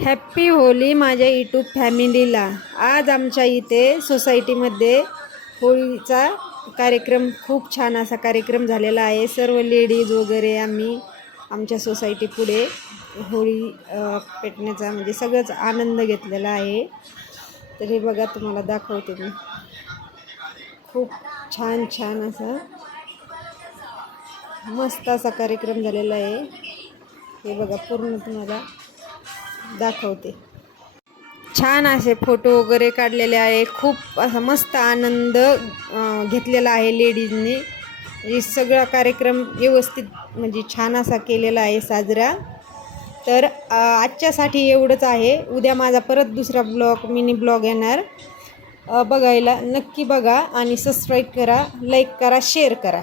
Happy Holy माझ्या YouTube फॅमिलीला आज आमच्या इथे सोसायटीमध्ये होळीचा कार्यक्रम खूप छान असा कार्यक्रम झालेला आहे. सर्व लेडीज वगैरे आम्ही आमच्या सोसायटी पुढे होळी पेटण्याचा म्हणजे सगळंच आनंद घेतलेला आहे. तर हे बघा तुम्हाला दाखवते मी. खूप छान छान असा मस्त असा कार्यक्रम झालेला आहे. हे बघा पूर्ण तुम्हाला दाखवते. छान असे फोटो वगैरे काढलेले आहे. खूप असा मस्त आनंद घेतलेला आहे लेडीजने. हे सगळा कार्यक्रम व्यवस्थित म्हणजे छान असा केलेला आहे साजरा. तर आजच्यासाठी एवढंच आहे. उद्या माझा परत दुसरा ब्लॉग मिनी ब्लॉग येणार. बघायला नक्की बघा आणि सबस्क्राईब करा लाईक करा शेअर करा.